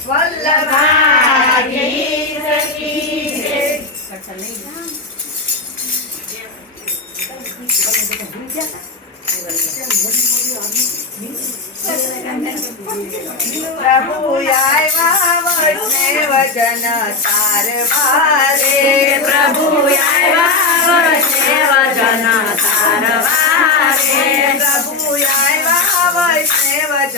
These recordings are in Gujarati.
વલ્લભાઈ સખી જય. પ્રભુ આવ્યા વૈષ્ણવ જન તારવારે પ્રભુ આવ્યા વૈષ્ણવ જન તારવારે.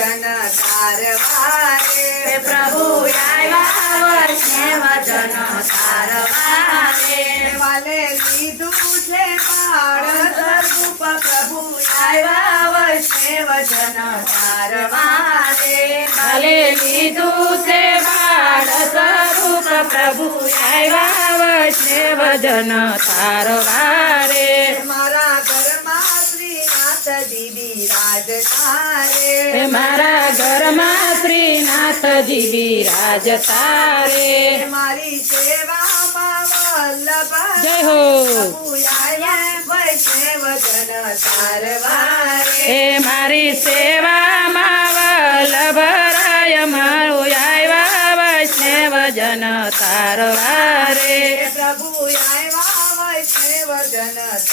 જન તારવારે પ્રભુ આવ્યા વર્ષે વચન તારવારે. વાલે લીધું છે સ્વરૂપ પ્રભુ આવ્યા વર્ષે વચન તારવારે. ભલે લીધું છે બાળ સ્વરૂપ પ્રભુ આવ્યા વર્ષે વચન તારવારે. મારા શ્રીનાથજી બિરાજ તારે હે મારા ઘરમાં શ્રીનાથજી બિરાજ તારે મારી સેવામાં વલ્લભ જય હો પ્રભુ આવ્યા વૈષ્ણવ જન તારવારે હે મારી સેવામાં વલ્લભરાય મારું આવ્યા વૈષ્ણવ જન તારવારે જન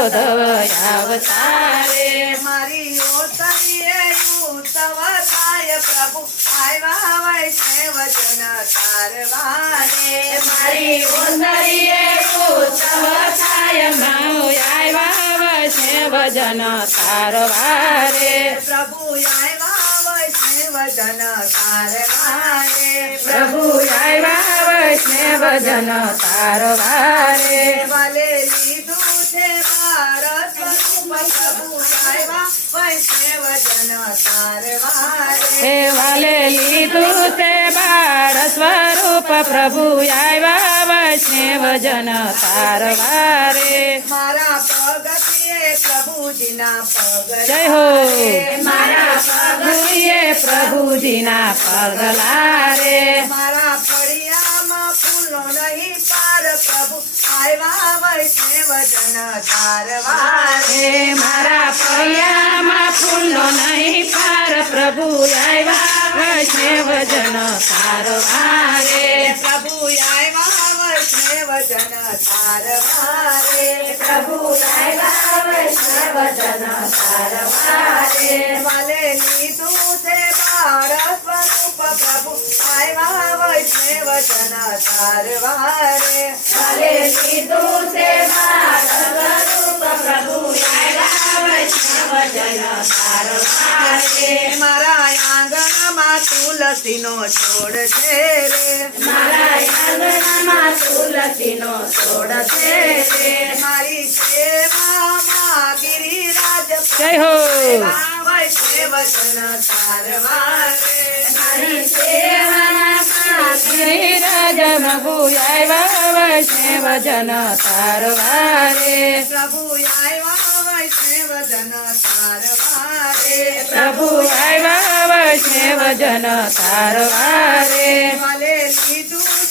યોધવ અવતારે મારી ઓતરીએ યુતવ થાય પ્રભુ આવ્યા વૈષ્ણવ જન તારવારે મારી ઉંદરીએ ઉત્સવ થાય માઉ આવ્યા વૈષ્ણવ જન તારવારે પ્રભુ આવ્યા વૈષ્ણવ જન તારવારે પ્રભુ આવ્યા વૈષ્ણવ જન તારવારે વાલે લીધું છે બાળ સ્વરૂપ પ્રભુ આવ્યા વૈષ્ણવ જન તારવારે હે વાલે લીધું તે બાળ સ્વરૂપ પ્રભુ આવ્યા વૈષ્ણવ જન તારવારે મારા પગથિયે પ્રભુજીના પગ જય હો લાગે. મારા પગલીએ પ્રભુજીના પગલા રે મારા આવ્યા વૈષ્ણવ જન તારવારે. હે મારા પૈયામાં ફૂલનો નહીં પાર પ્રભુ આવ્યા વૈષ્ણવ જન તારવારે. પ્રભુ આવ્યા વૈષ્ણવ જન તારવારે. પ્રભુ આવ્યા વૈષ્ણવ જન જન તારવારે સ્વરૂપ પ્રભુ આવ્યા તારવારે મારા આંગણમાં તુલસીનો છોડ છે રે મારા આંગણામાં તુલસીનો છોડ છે રે મારી સેવામાં ગિરિરાજ જય હો વૈષ્ણવ જન તારવારે શ્રી રાજા પ્રભુ આવ્યા વૈષ્ણવ પ્રભુ આવ્યા વૈષ્ણવ જન તારવારે પ્રભુ આવ્યા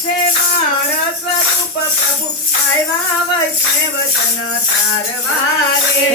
છે બાળ સ્વરૂપ પ્રભુ આવ્યા વૈષ્ણવ જન તારવારે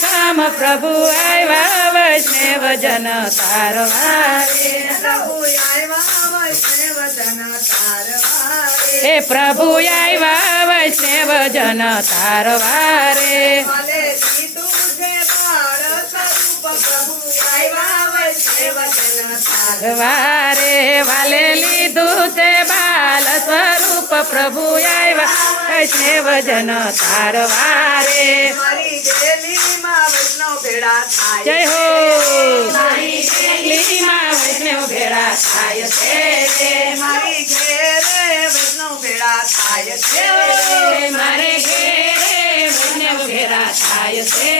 શું કામ પ્રભુ આવ્યા વૈષ્ણવ જન તારવારે. હે પ્રભુ આવ્યા વૈષ્ણવ જન વૈષ્ણવ જન વારે વાલે લીધું છે બાલ સ્વરૂપ પ્રભુ આવ્યા વૈષ્ણવ જન તારવારે. મારી भेड़ा थाय जय हो। माँ वैष्णव भेड़ा से घेरे वैष्णव भेड़ा से घेरे भेड़ा से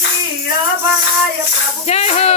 पीड़ा जय हो।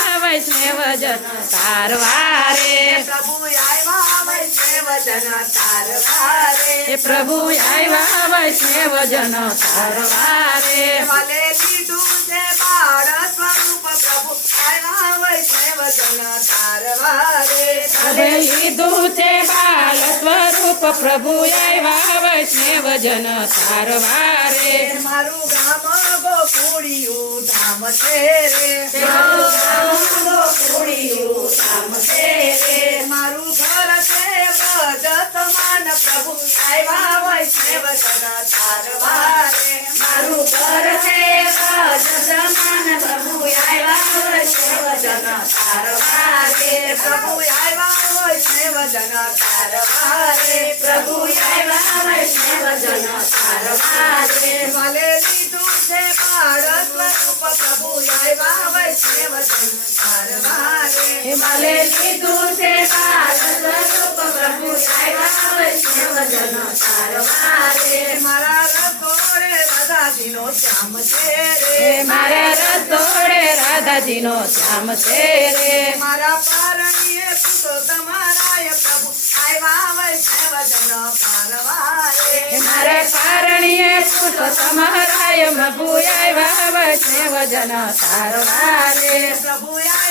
વૈષ્ણવ જન તારવારે પ્રભુ આવ્યા વૈષ્ણવ જન તારવારે પ્રભુ આવ્યા વૈષ્ણવ જન તારવારે વાલે લીધું છે બાળ સ્વરૂપ પ્રભુ આવ્યા વૈષ્ણવ જન તારવારે હવે લીધું છે બાલ સ્વરૂપ પ્રભુ આવ્યા વૈષ્ણવ જન તારવારે મારું ગામ ગોકુળિયું ધામ છે રે મારું ગામ ગોકુળિયું ધામ છે રે મારું ઘર છે સમાન પ્રભુ આવ્યા વૈષ્ણવ જન તારવારે મારું ઘર છે સમાન પ્રભુ આવ્યા વૈષ્ણવ જન તારવારે પ્રભુ આવ્યા વૈષ્ણવ જન તારવારે પ્રભુ આવ્યા વૈષ્ણવ જન તારવારે વાલે લીધું છે બાળ સ્વરૂપ પ્રભુ આવ્યા વૈષ્ણવ જન તારવારે વાલે લીધું છે પ્રભુ મારા રસોડે રાધાજીનો શ્યામ છે રે મારા રસોડે રાધાજીનો શ્યામ છે રે મારા પારણીએ પૂતો તમારા પ્રભુ આવ્યા વૈષ્ણવ જન પારવારે હે મારા પારણીએ પુષ્પ તમારા પ્રભુ આવ્યા વૈષ્ણવ જન તારવારે પ્રભુ આવ્યા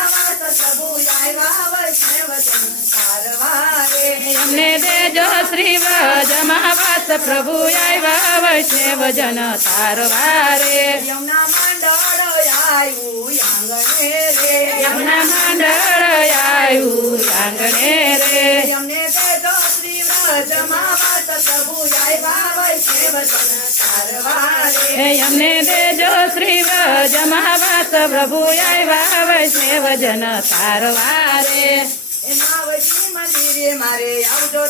પ્રભુ આવ્યા વૈષ્ણવ જન તારવારે એમને દેજો શ્રી જમાવાસ પ્રભુ આવ્યા વૈષ્ણવ જન તારવારે યમુના મંડળ આવ્યું આંગણે રે યમુના મંડળ આવ્યું આંગણે રે અમને દેજો શ્રી જમાવત પ્રભુ આવ્યા તારવારે દેજો શ્રી જમાવાસ પ્રભુ આવ્યા વૈષ્ણવ જન તારવારે. માવજી